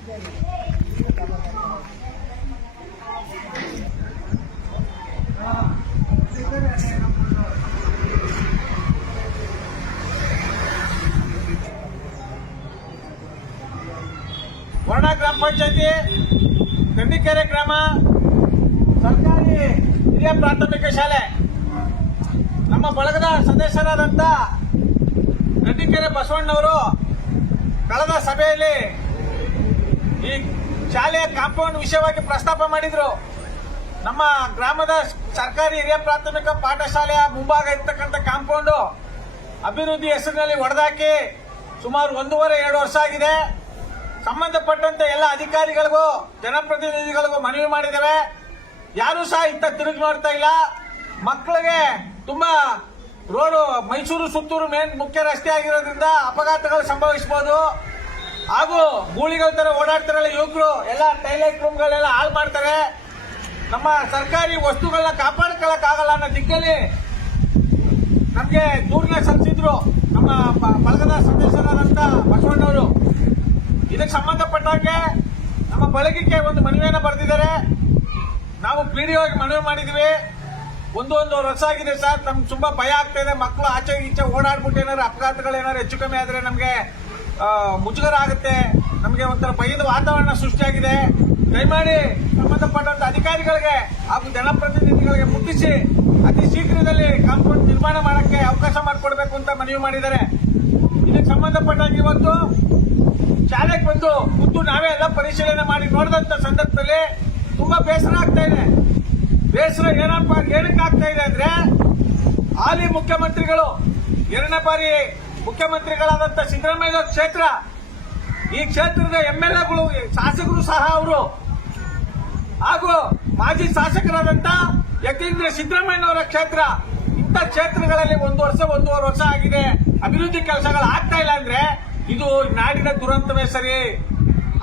ವರ್ಣ ಗ್ರಾಮ ಪಂಚಾಯತಿ ಗಂಡಿಕೆರೆ ಗ್ರಾಮ ಸರ್ಕಾರಿ ಹಿರಿಯ ಪ್ರಾಥಮಿಕ ಶಾಲೆ ನಮ್ಮ ಬಳಗದ ಸದಸ್ಯರಾದಂತ ಗಂಡಿಕೆರೆ ಬಸವಣ್ಣವರು ಕಳೆದ ಸಭೆಯಲ್ಲಿ ಈ ಶಾಲೆಯ ಕಾಂಪೌಂಡ್ ವಿಷಯವಾಗಿ ಪ್ರಸ್ತಾಪ ಮಾಡಿದ್ರು. ನಮ್ಮ ಗ್ರಾಮದ ಸರ್ಕಾರಿ ಹಿರಿಯ ಪ್ರಾಥಮಿಕ ಪಾಠಶಾಲೆಯ ಮುಂಭಾಗ ಇರ್ತಕ್ಕಂಥ ಕಾಂಪೌಂಡ್ ಅಭಿವೃದ್ಧಿ ಹೆಸರಿನಲ್ಲಿ ಹೊಡೆದಾಕಿ ಸುಮಾರು 1.5-2 ವರ್ಷ ಆಗಿದೆ. ಸಂಬಂಧಪಟ್ಟಂತೆ ಎಲ್ಲ ಅಧಿಕಾರಿಗಳಿಗೂ ಜನಪ್ರತಿನಿಧಿಗಳಿಗೂ ಮನವಿ ಮಾಡಿದ್ದೇವೆ. ಯಾರು ಸಹ ಇತ್ತ ತಿರುಗಿ ನೋಡ್ತಾ ಇಲ್ಲ. ಮಕ್ಕಳಿಗೆ ತುಂಬಾ ರೋಡು ಮೈಸೂರು ಸುತ್ತೂರು ಮೇನ್ ಮುಖ್ಯ ರಸ್ತೆ ಆಗಿರೋದ್ರಿಂದ ಅಪಘಾತಗಳು ಸಂಭವಿಸಬಹುದು. ಹಾಗೂ ಗೂಳಿಗಳ ತರ ಓಡಾಡ್ತಾರಲ್ಲ ಯುವಕರು ಎಲ್ಲ ಟೈಲೆಟ್ ರೂಮ್ಗಳೆಲ್ಲ ಹಾಳು ಮಾಡ್ತಾರೆ. ನಮ್ಮ ಸರ್ಕಾರಿ ವಸ್ತುಗಳನ್ನ ಕಾಪಾಡ್ಕೊಳ್ಳಕ್ಕಾಗಲ್ಲ ಅನ್ನೋ ದಿಕ್ಕಲ್ಲಿ ನಮಗೆ ದೂರನ್ನ ಸಲ್ಲಿಸಿದ್ರು ನಮ್ಮ ಬಳಗದ ಸದಸ್ಯರಾದಂತ ಬಸವಣ್ಣವರು. ಇದಕ್ಕೆ ಸಂಬಂಧಪಟ್ಟಾಗೆ ನಮ್ಮ ಬಳಗಕ್ಕೆ ಒಂದು ಮನವಿಯನ್ನು ಬರೆದಿದ್ದಾರೆ. ನಾವು ಪಿಡಿಒಗೆ ಮನವಿ ಮಾಡಿದ್ವಿ. 1.5 ವರ್ಷ ಆಗಿದೆ ಸರ್, ನಮ್ಗೆ ತುಂಬಾ ಭಯ ಆಗ್ತಾ ಇದೆ. ಮಕ್ಕಳು ಆಚೆ ಈಚೆ ಓಡಾಡ್ಬಿಟ್ಟು ಏನಾದ್ರು ಅಪಘಾತಗಳೇನಾದ್ರು ಹೆಚ್ಚು ಕಮ್ಮಿ ಆದ್ರೆ ನಮಗೆ ಮುಜುಗರ ಆಗುತ್ತೆ. ನಮಗೆ ಒಂಥರ ಭಯದ ವಾತಾವರಣ ಸೃಷ್ಟಿಯಾಗಿದೆ. ದಯಮಾಡಿ ಸಂಬಂಧಪಟ್ಟಂತ ಅಧಿಕಾರಿಗಳಿಗೆ ಹಾಗೂ ಜನಪ್ರತಿನಿಧಿಗಳಿಗೆ ಮುಟ್ಟಿಸಿ ಅತಿ ಶೀಘ್ರದಲ್ಲಿ ಕಾಂಪೌಂಡ್ ನಿರ್ಮಾಣ ಮಾಡಕ್ಕೆ ಅವಕಾಶ ಮಾಡಿಕೊಡ್ಬೇಕು ಅಂತ ಮನವಿ ಮಾಡಿದ್ದಾರೆ. ಇದಕ್ಕೆ ಸಂಬಂಧಪಟ್ಟಾಗ ಇವತ್ತು ಶಾಲೆಗೆ ಬಂದು ಖುದ್ದು ನಾವೇ ಎಲ್ಲ ಪರಿಶೀಲನೆ ಮಾಡಿ ನೋಡಿದಂತ ಸಂದರ್ಭದಲ್ಲಿ ತುಂಬಾ ಬೇಸರ ಆಗ್ತಾ ಇದೆ. ಬೇಸರ ಏನಕ್ಕಾಗ್ತಾ ಇದೆ ಅಂದ್ರೆ ಹಾಲಿ ಮುಖ್ಯಮಂತ್ರಿಗಳು 2ನೇ ಬಾರಿ ಮುಖ್ಯಮಂತ್ರಿಗಳಾದಂತ ಸಿದ್ದರಾಮಯ್ಯ ಕ್ಷೇತ್ರ, ಈ ಕ್ಷೇತ್ರದ ಎಂಎಲ್ಎಗಳು ಶಾಸಕರು ಸಹ ಅವರು ಹಾಗೂ ಮಾಜಿ ಶಾಸಕರಾದಂತ ಯತೀಂದ್ರ ಸಿದ್ದರಾಮಯ್ಯನವರ ಕ್ಷೇತ್ರ, ಇಂಥ ಕ್ಷೇತ್ರಗಳಲ್ಲಿ 1.5 ವರ್ಷ ಆಗಿದೆ. ಅಭಿವೃದ್ಧಿ ಕೆಲಸಗಳು ಆಗ್ತಾ ಇಲ್ಲ ಅಂದ್ರೆ ಇದು ನಾಡಿನ ದುರಂತವೇ ಸರಿ.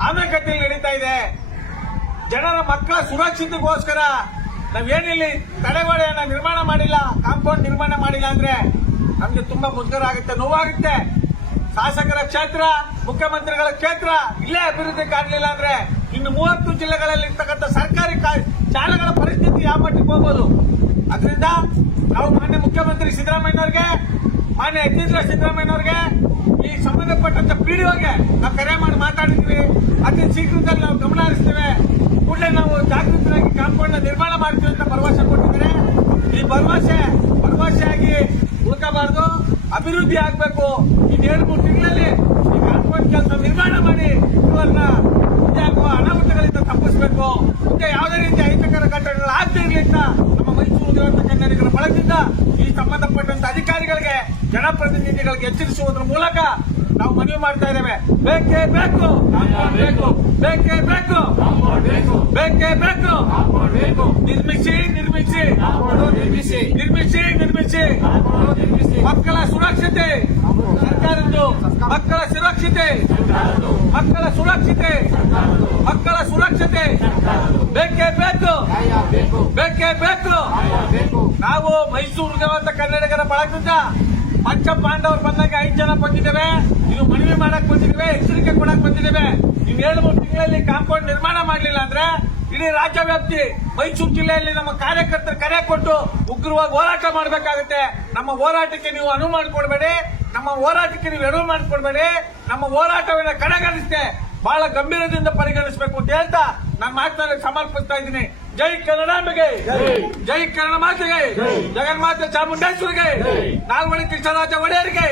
ಆಮೆಗತಿಯಲ್ಲಿ ನಡೀತಾ ಇದೆ. ಜನರ ಮಕ್ಕಳ ಸುರಕ್ಷತೆಗೋಸ್ಕರ ನಾವೇನಿಲ್ಲಿ ತಡೆಗೋಡೆಯನ್ನ ನಿರ್ಮಾಣ ಮಾಡಿಲ್ಲ, ಕಾಂಪೌಂಡ್ ನಿರ್ಮಾಣ ಮಾಡಿಲ್ಲ ಅಂದ್ರೆ ನಮ್ಗೆ ತುಂಬಾ ಮುಜುಗರ ಆಗುತ್ತೆ, ನೋವಾಗುತ್ತೆ. ಶಾಸಕರ ಕ್ಷೇತ್ರ, ಮುಖ್ಯಮಂತ್ರಿಗಳ ಕ್ಷೇತ್ರ ಇಲ್ಲೇ ಅಭಿವೃದ್ಧಿ ಕಾಣಲಿಲ್ಲ ಅಂದ್ರೆ ಇನ್ನು 30 ಜಿಲ್ಲೆಗಳಲ್ಲಿ ಇರ್ತಕ್ಕಂಥ ಸರ್ಕಾರಿ ಶಾಲೆಗಳ ಪರಿಸ್ಥಿತಿ ಯಾವ ಮಟ್ಟಿಗೆ ಹೋಗ್ಬೋದು. ಅದರಿಂದ ನಾವು ಮಾನ್ಯ ಮುಖ್ಯಮಂತ್ರಿ ಸಿದ್ದರಾಮಯ್ಯನವರಿಗೆ, ಮಾನ್ಯ ಯತೀಂದ್ರ ಸಿದ್ದರಾಮಯ್ಯನವರಿಗೆ, ಈ ಸಂಬಂಧಪಟ್ಟಂತ ಪಿಡಿಒಗೆ ನಾವು ಕರೆ ಮಾಡಿ ಮಾತಾಡಿದ್ವಿ. ಅತಿ ಶೀಘ್ರದಲ್ಲಿ ನಾವು ಗಮನ ಹರಿಸ್ತೇವೆ. ಕೂಡಲೇ ನಾವು ಜಾಗೃತರಾಗಿ ಕಾಂಪೌಂಡ್ ನಿರ್ಮಾಣ ಮಾಡ್ತೀವಿ ಅಂತ ಭರವಸೆ ಕೊಟ್ಟಿದ್ದಾರೆ. ಈ ಭರವಸೆಯಾಗಿ ಉಳ್ಕಬಾರದು, ಅಭಿವೃದ್ಧಿ ಆಗಬೇಕು. ಈ 2-3 ತಿಂಗಳಲ್ಲಿ ಈ ಕಾಂಪೌಂಡ್ ಕೆಲಸ ನಿರ್ಮಾಣ ಮಾಡಿ ಇವರನ್ನ ಆಗುವ ಅನಾಹುತಗಳಿಂದ ತಪ್ಪಿಸಬೇಕು. ಮುಂದೆ ಯಾವುದೇ ರೀತಿಯ ಅಹಿತಕರ ಘಟನೆಗಳು ಆಗದೇ ಇರಲಿ ಅಂತ ನಮ್ಮ ಮೈಸೂರು ದೇವರ ಕನ್ನಡಿಗರ ಬಳಗದಿಂದ ಈ ಸಂಬಂಧಪಟ್ಟಂತ ಅಧಿಕಾರಿಗಳಿಗೆ, ಜನಪ್ರತಿನಿಧಿಗಳಿಗೆ ಎಚ್ಚರಿಸುವುದರ ಮೂಲಕ ನಾವು ಮನವಿ ಮಾಡ್ತಾ ಇದ್ದೇವೆ. ಬೇಕೇ ಬೇಕು, ಬೇಕೇ ಬೇಕು, ಬೇಕೇ ಬೇಕು. ನಿರ್ಮಿಸಿ ಮಕ್ಕಳ ಸುರಕ್ಷತೆ ಸರ್ಕಾರದ್ದು. ಮಕ್ಕಳ ಸುರಕ್ಷತೆ ಬೇಕೇ ಬೇಕು. ನಾವು ಮೈಸೂರು ದೇವರ ಕನ್ನಡಿಗರ ಬಳಗದಿಂದ ಪಂಚಪಾಂಡವರು ಬಂದಾಗ 5 ಜನ ಬಂದಿದ್ದೇವೆ. ಇದು ಮನವಿ ಮಾಡಕ್ ಬಂದಿದ್ದೇವೆ, ಎಚ್ಚರಿಕೆ ಕೊಡಕ್ ಬಂದಿದ್ದೇವೆ. ಇನ್ನು 7-3 ತಿಂಗಳಲ್ಲಿ ಕಾಂಪೌಂಡ್ ನಿರ್ಮಾಣ ಮಾಡಲಿಲ್ಲ ಅಂದ್ರೆ ಇಡೀ ರಾಜ್ಯ ವ್ಯಾಪ್ತಿ ಮೈಸೂರು ಜಿಲ್ಲೆಯಲ್ಲಿ ನಮ್ಮ ಕಾರ್ಯಕರ್ತರು ಕರೆ ಕೊಟ್ಟು ಉಗ್ರವಾಗಿ ಹೋರಾಟ ಮಾಡಬೇಕಾಗುತ್ತೆ. ನಮ್ಮ ಹೋರಾಟಕ್ಕೆ ನೀವು ಅನುವು ಮಾಡಿಕೊಡ್ಬೇಡಿ, ನಮ್ಮ ಹೋರಾಟವನ್ನು ಕಡೆಗಣಿಸದೆ ಬಹಳ ಗಂಭೀರದಿಂದ ಪರಿಗಣಿಸಬೇಕು ಅಂತ ಹೇಳ್ತಾ ನಾನು ಮಾತನಾಡಿ ಸಮರ್ಪಿಸ್ತಾ ಇದ್ದೀನಿ. ಜೈ ಕನ್ನಡಾಂಬೆಗೆ, ಜೈ ಕನ್ನಡ ಮಾತೆಗೆ, ಜಗನ್ಮಾತೆ ಚಾಮುಂಡೇಶ್ವರಿಗೆ, ನಾಲ್ವಡಿ ಕೃಷ್ಣರಾಜ ಒಡೆಯರಿಗೆ.